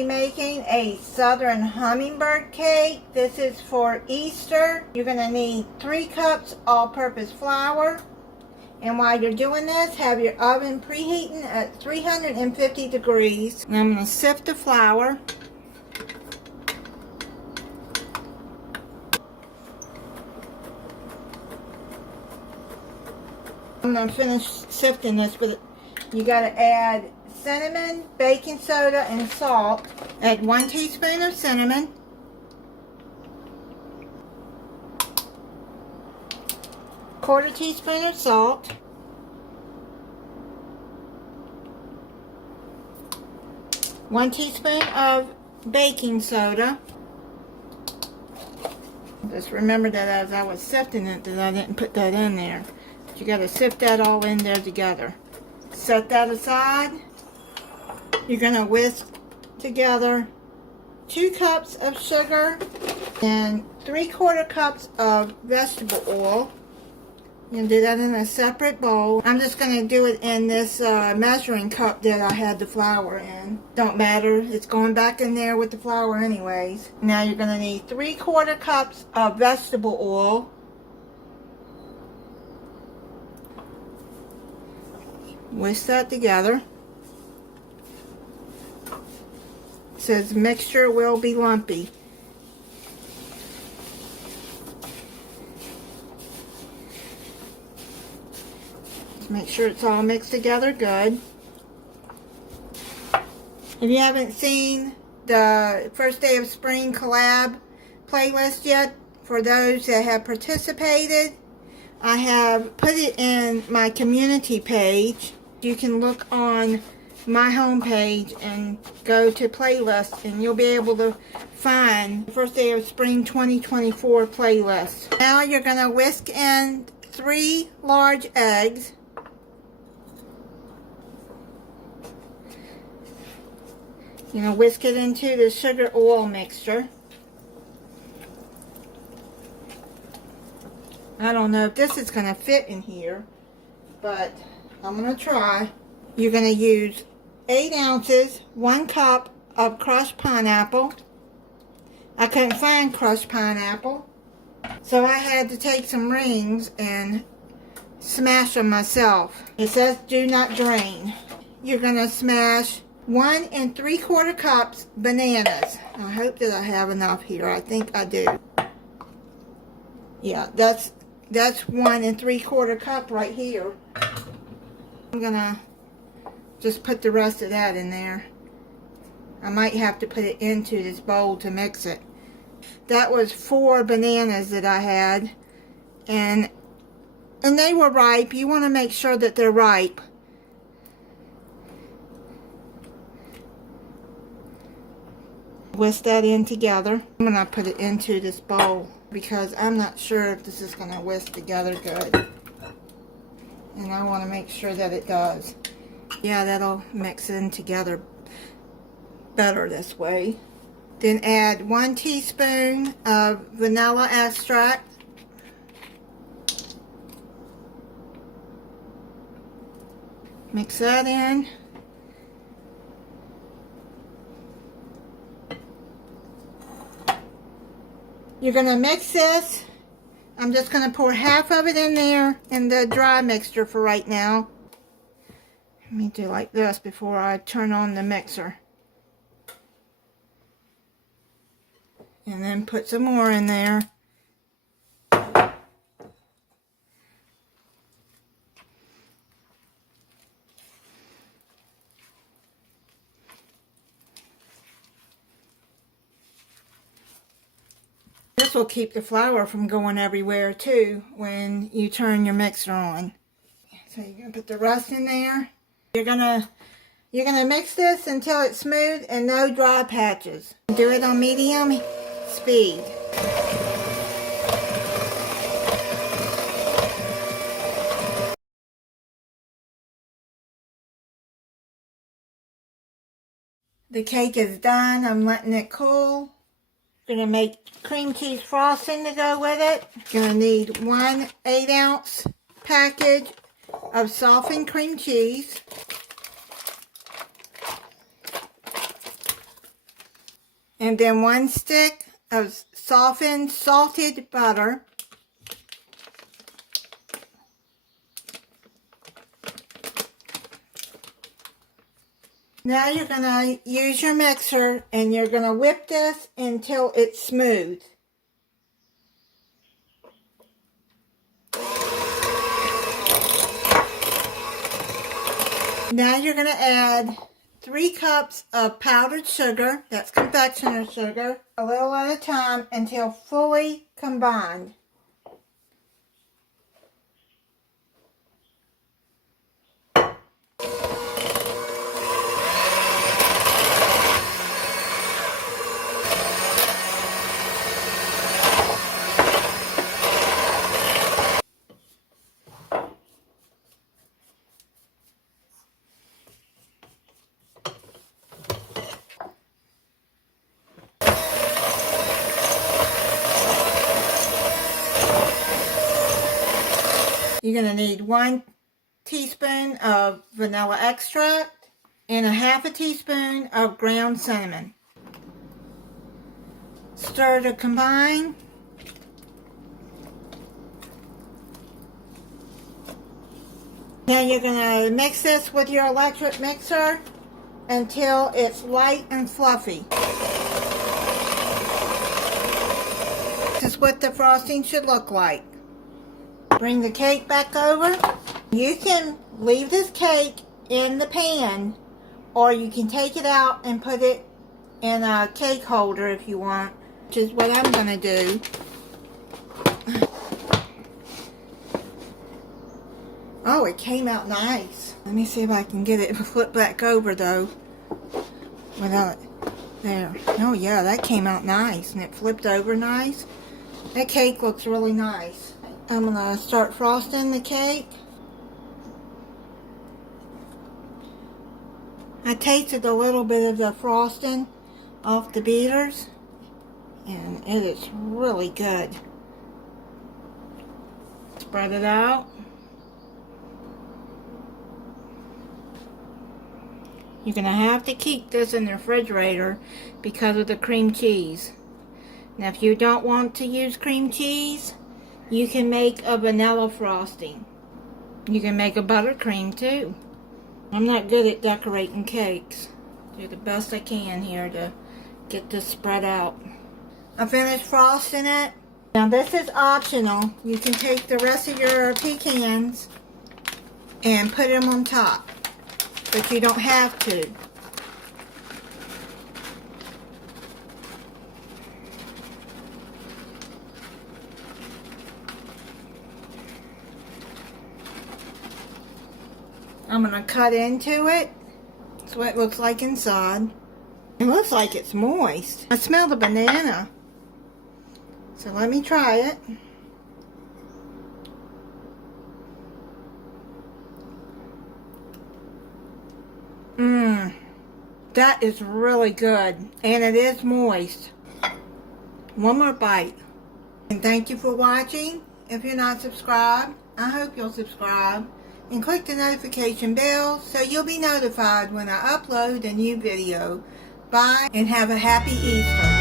be making a Southern Hummingbird cake. This is for Easter. You're going to need 3 cups all-purpose flour. And while you're doing this, have your oven preheating at 350 degrees. And I'm going to sift the flour. I'm going to finish sifting this, but you got to add cinnamon, baking soda, and salt. Add 1 teaspoon of cinnamon. Quarter teaspoon of salt. 1 teaspoon of baking soda. Just remember that as I was sifting it, that I didn't put that in there. You got to sift that all in there together. Set that aside. You're going to whisk together 2 cups of sugar and 3/4 cups of vegetable oil. You can do that in a separate bowl. I'm just going to do it in this measuring cup that I had the flour in. Don't matter. It's going back in there with the flour anyways. Now you're going to need 3/4 cups of vegetable oil. Whisk that together. It says mixture will be lumpy. Just make sure it's all mixed together good. If you haven't seen the First Day of Spring collab playlist yet, for those that have participated, I have put it in my community page. You can look on my homepage and go to playlist, and you'll be able to find the First Day of Spring 2024 playlist. Now you're going to whisk in 3 large eggs. You're going to whisk it into the sugar oil mixture. I don't know if this is going to fit in here, but I'm going to try. You're going to use 8 ounces, 1 cup of crushed pineapple. I couldn't find crushed pineapple, so I had to take some rings and smash them myself. It says do not drain. You're going to smash 1 3/4 cups bananas. I hope that I have enough here. I think I do. Yeah, that's 1 3/4 cup right here. I'm gonna just put the rest of that in there. I might have to put it into this bowl to mix it. That was 4 bananas that I had, and they were ripe. You want to make sure that they're ripe. Whisk that in together. I'm gonna put it into this bowl because I'm not sure if this is gonna whisk together good. And I want to make sure that it does. Yeah, that'll mix in together better this way. Then add 1 teaspoon of vanilla extract. Mix that in. You're going to mix this. I'm just going to pour half of it in there in the dry mixture for right now. Let me do like this before I turn on the mixer. And then put some more in there. This will keep the flour from going everywhere too when you turn your mixer on. So you're gonna put the rest in there. You're gonna mix this until it's smooth and no dry patches. Do it on medium speed. The cake is done. I'm letting it cool. Gonna make cream cheese frosting to go with it. Gonna need 1 8-ounce package of softened cream cheese. And then 1 stick of softened salted butter. Now you're going to use your mixer and you're going to whip this until it's smooth. Now you're going to add 3 cups of powdered sugar, that's confectioner sugar, a little at a time until fully combined. You're going to need 1 teaspoon of vanilla extract and a half a teaspoon of ground cinnamon. Stir to combine. Now you're going to mix this with your electric mixer until it's light and fluffy. This is what the frosting should look like. Bring the cake back over. You can leave this cake in the pan, or you can take it out and put it in a cake holder if you want, which is what I'm going to do. Oh, it came out nice. Let me see if I can get it flip back over though. Without it. There. Oh yeah, that came out nice and it flipped over nice. That cake looks really nice. I'm going to start frosting the cake. I tasted a little bit of the frosting off the beaters, and it is really good. Spread it out. You're going to have to keep this in the refrigerator because of the cream cheese. Now if you don't want to use cream cheese, you can make a vanilla frosting. You can make a buttercream too. I'm not good at decorating cakes. Do the best I can here to get this spread out. I finished frosting it. Now this is optional. You can take the rest of your pecans and put them on top, but you don't have to. I'm going to cut into it. That's what it looks like inside. It looks like it's moist. I smell the banana. So let me try it. That is really good. And it is moist. One more bite. And thank you for watching. If you're not subscribed, I hope you'll subscribe. And click the notification bell so you'll be notified when I upload a new video. Bye and have a happy Easter.